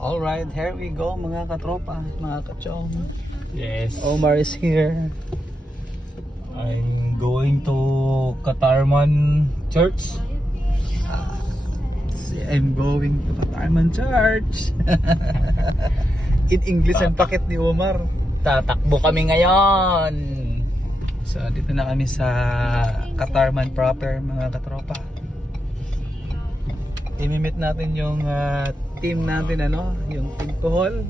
Alright, here we go mga katropa, mga kachong. Yes. Omar is here. I'm going to Katarman Church. I'm going to Katarman Church. In English ang pakit ni Omar. Tatakbo kami ngayon. So dito na kami sa Katarman proper mga katropa. I-meet natin yung team natin, ano, yung team Kohol.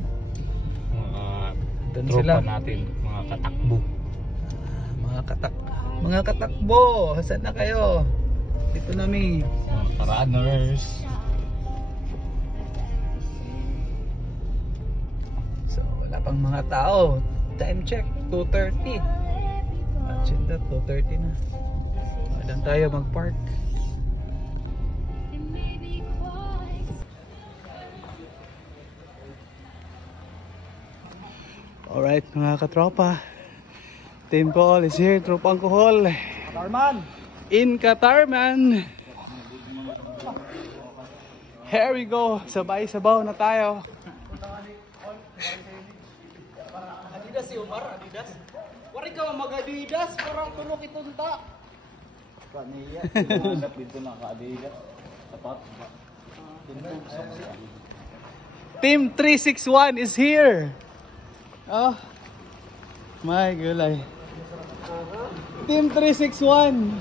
Mga tropa natin, mga katakbo. Mga katakbo, saan na kayo? Dito na mi. Mga runners. So wala pang mga tao. Time check, 2:30. Imagine that, 2:30 na. Doon tayo mag-park. Alright mga katropa, Team Kohol is here, Tropang Kohol Katarman! in Katarman. Here we go, sabay-sabaw na tayo. Adidas si Omar, Adidas. Wari ka mag-Adidas, parang tulog itunta. Kaniya, hanap dito na ka-Adidas. Tapat. Team 361 is here. Oh my gulay. Team 361.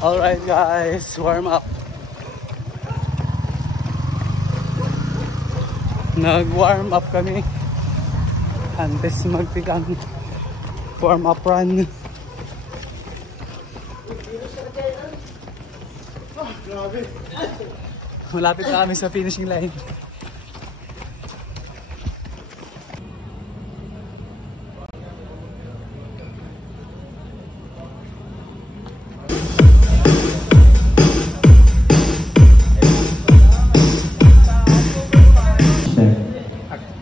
Alright guys, warm up. Nag-warm up kami antes magtikang warm up run. Malapit na kami sa finishing line.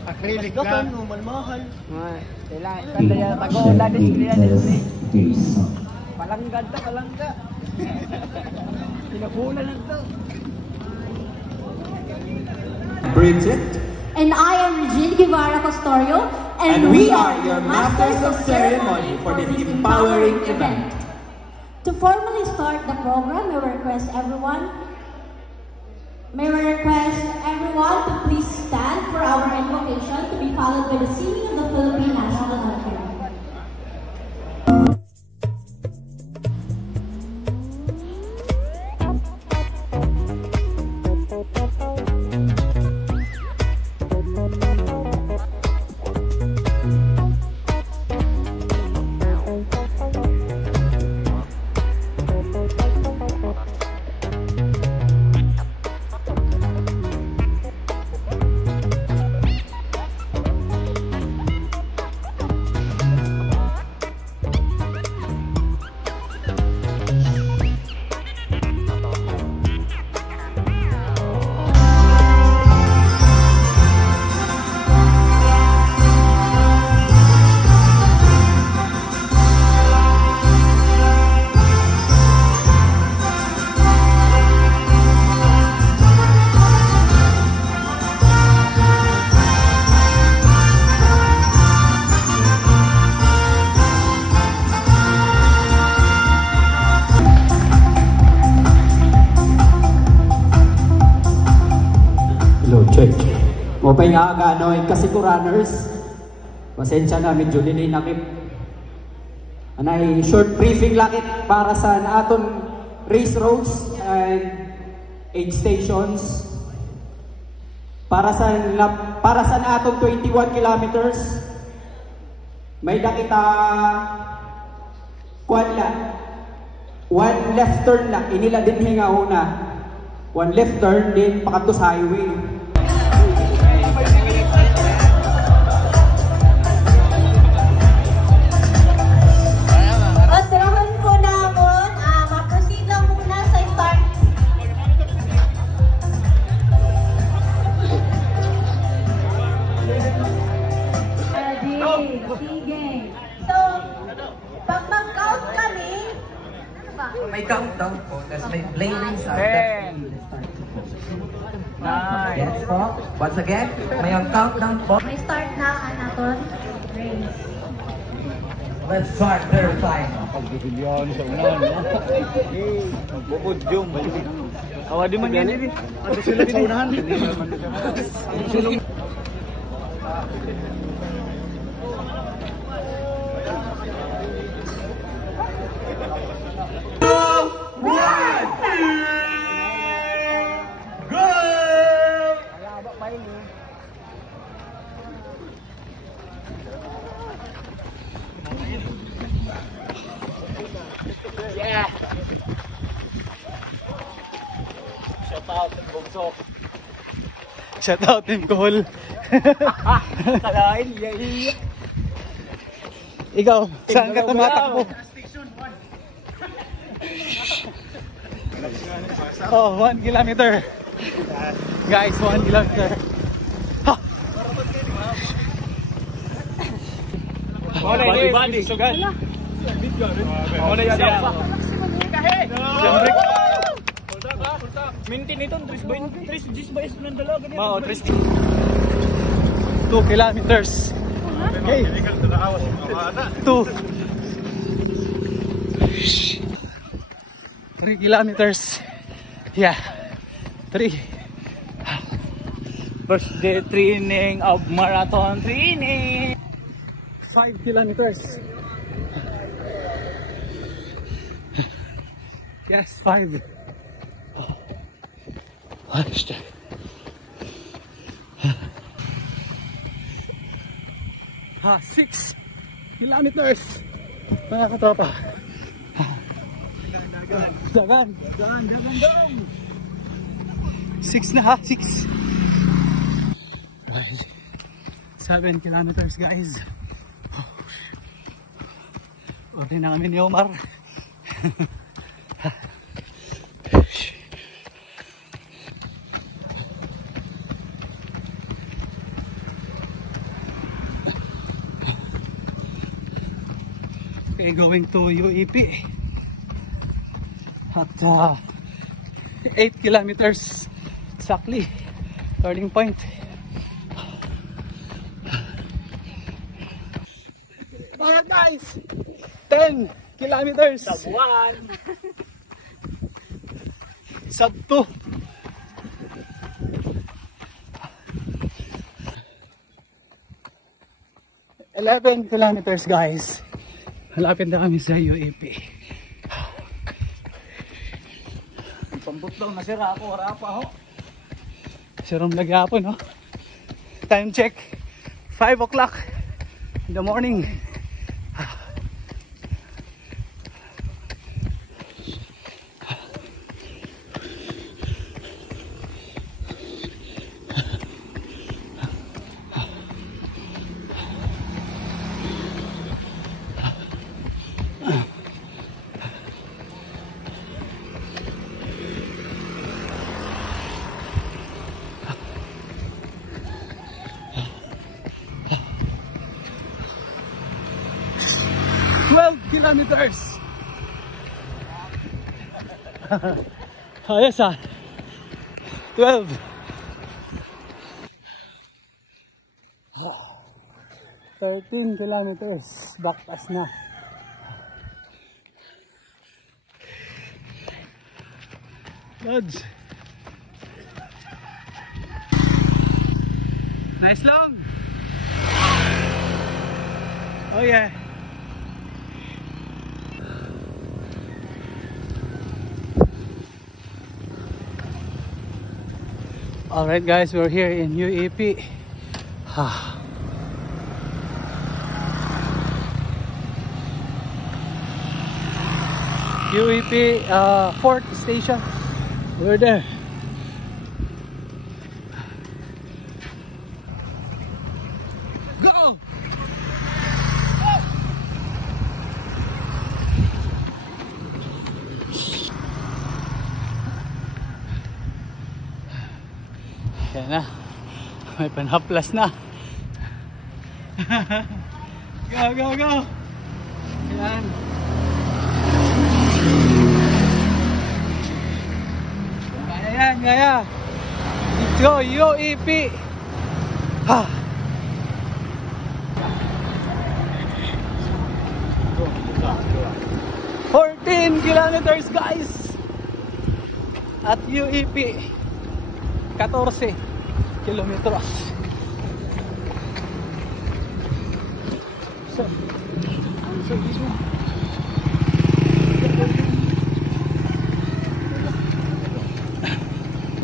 Acrylic na. Malmahal. Palanggad ta, palangga. Pinabulan na to. Bridget. And I am Regine Guevara Costorio, and we are your Masters of Ceremony for this empowering event. To formally start the program, may we request everyone to please stand for our invocation, to be followed by the singing of the Philippine National Anthem. Check. Mopay nga gano'y kasi ko runners. Pasensya na, medyo delay nakip. Anay short briefing lakit para sa aton race roads and aid stations. Para sa atong 21 kilometers. May nakita one left turn na. Inila din hinga una. One left turn din pakatos highway. Sige. So May countdown po, tapos may blaming sound. 10. Nice. Yes po. Once again, may ang countdown po. May start na Anaton race. Let's start verifying. Pagbibilyon sa unan. Bukod yung. Awa di man yan din. Ato sila sa unahan. Shout out Team Cole. Kalain, iya. Ikaw, saan ka tumatakbo? Oh, 1 kilometer. Guys, 1 kilometer. Ha! Body. So guys. Mulai ada apa? Siyempre. Mintin ito, 3 bayas ng dalaga niya. Wow, 2 kilometers. Okay. 2. 3 kilometers. Yeah. 3. First day training of marathon training. 5 kilometers. Yes, 5. Hashtag. 6 kilometers. Mga katropa. Dagan. 6 na ha, 6. 7 kilometers guys. Okay na kami ni Omar. Okay, going to UEP at 8 kilometers exactly, turning point. Mga guys, 10 kilometers Sub 1. sub 2. $11 kilometers guys. Malapit na kami sa UAP. Pambot lang nasira ako, wala pa ho. Sarong lagyapon, no? Time check, 5 o'clock in the morning. Kilometers. Ayos ah. 12. 13 kilometers. Backpass na. Lods. Nice long. Oh yeah. Alright guys, we're here in UAP. UAP 4th station. We're there. Go! Yan na. May panhaplas na. Go, go, go! Yan. Ngaya. Let's go, UEP. Ha. 14 kilometers guys. At UEP 14 kilometers. So this one.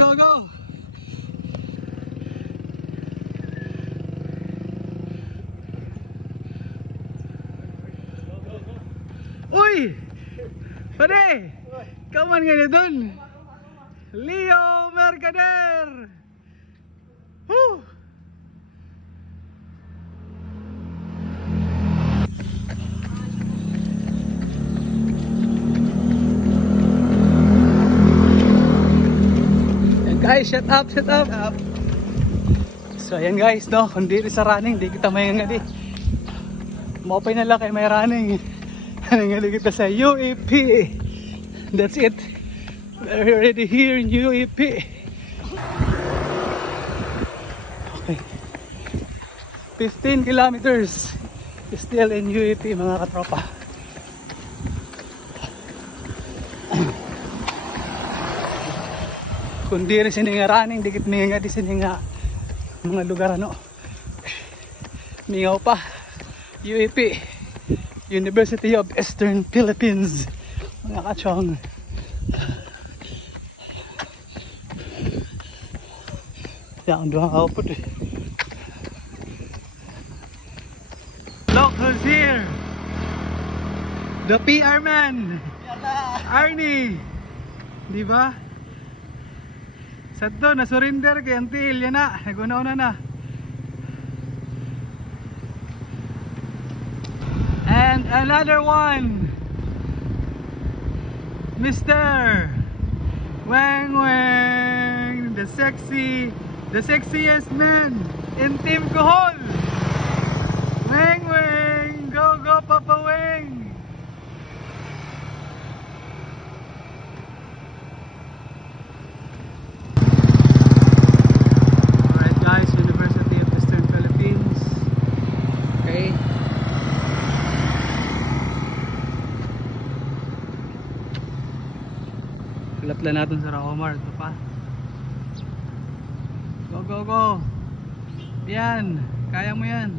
Go, go! Uy! Pare! Kaman nga na dun! Leo Mercader! Woo! Guys, shut up, shut up. So ayan guys, no, kung di sa running, di kita may nga di. Maupay na lang kayo may running. Nga di kita sa UEP. That's it. We're already here in UEP. Okay. 15 kilometers. Still in UEP mga katropa. Kung di rin sininga running, dikit may nga di sininga mga lugar ano. Mingaw pa. UEP, University of Eastern Philippines. Mga kachong. Yan, doon ako po. Look who's here. The PR man. Arnie. Diba? Sadto, na-surrender kay Antil, yan na, nag-una-una na. And another one, Mr. Wang Wang, the sexiest man in Team Kuhol. Wang Wang, go go Papa Wang. Lapla natin sa Racomar. Ito pa. Go, go, go. Yan. Kaya mo yan.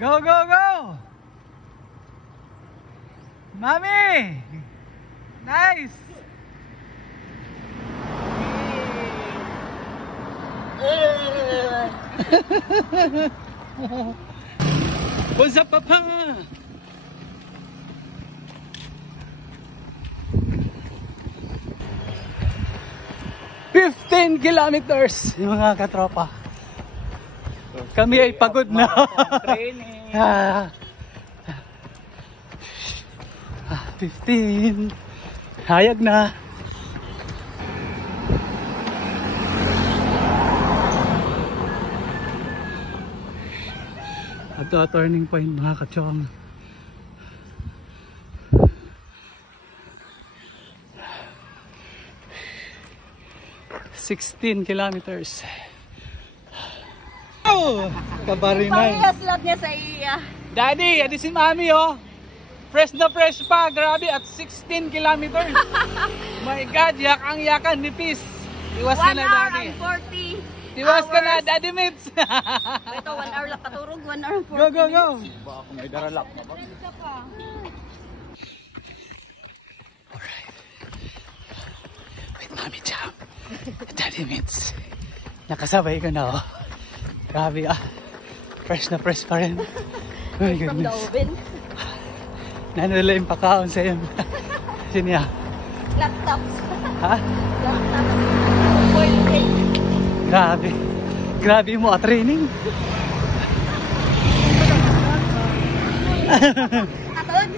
Go, go, go. Mami. Nice. What's up, Papa? Kilometers yung mga katropa. Kami ay pagod na. 15. Hayag na. Ito turning point mga kachong. 16 kilometers. Oh, kabarinay. Parehas lahat niya sa iya. Daddy, adi si Mami oh. Fresh na fresh pa, grabe at 16 kilometers. My God, yakang-yakan nipis. Iwas ka na, Daddy. 1 hour and 40 Iwas ka na, hours. Daddy Mitz. Ito 1 hour lang paturog, 1 hour and 40 Go, go, go. Baka kung may daralak na ba? Alright. Wait, Mami Jam. Daddy Mitz. Nakasabay ko na oh. Grabe ah. Fresh na fresh pa rin. Oh my from the goodness. oven. Nanula yung pakaon sa iyo. Sinya. Laptops. Ha? Laptops. Boiled cake. Grabe. Grabe mo at training. Atod.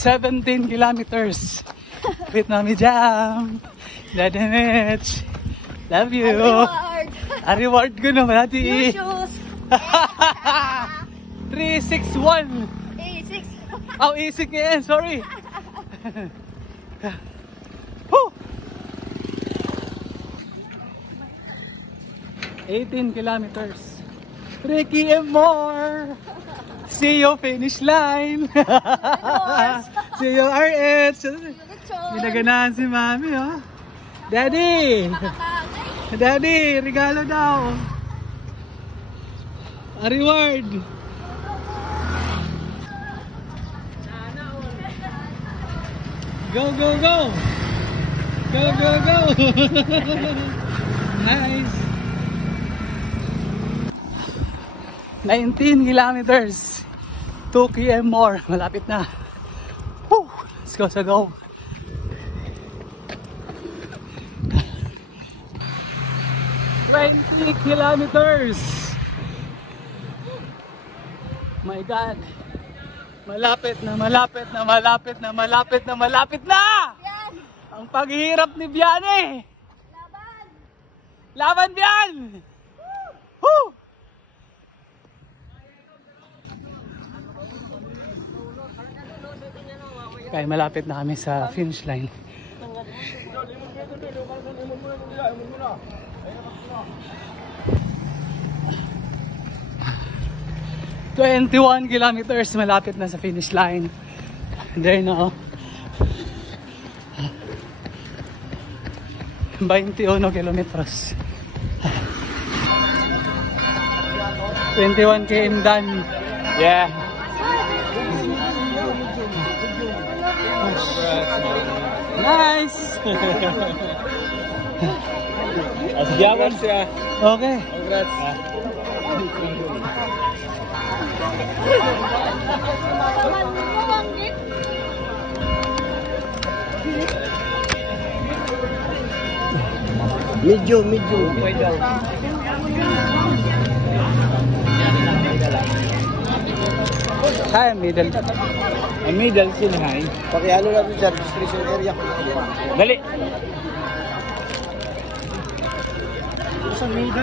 17 kilometers with Mami Jam. Daddy Mitch. Love you. A reward ko naman natin. New shoes. 361. A6. Oh, isik yan. Sorry. Woo! 18 kilometers. Ricky and more. See you finish line. See you RH. Ginaganahan si Mami, oh. Daddy! Daddy, regalo daw. A reward. Go, go, go! Go, go, go! Nice! 19 kilometers. 2 km more. Malapit na. Woo! Let's go, so go. Kilometers. My God. Malapit na, malapit na, malapit na, malapit na, malapit na! Yan. Ang paghihirap ni Biane! Laban! Laban, Bian! Woo! Kaya malapit na kami sa finish line. "21 kilometers, malapit na sa finish line." There na, oh. 21 kilometers. 21 km done. Yeah. Nice. Asyawan siya. Okay. Congrats. Medyo. Hi, middle. Ang middle sinhay. Pakialo natin sa registration area. Dali. Sa middle.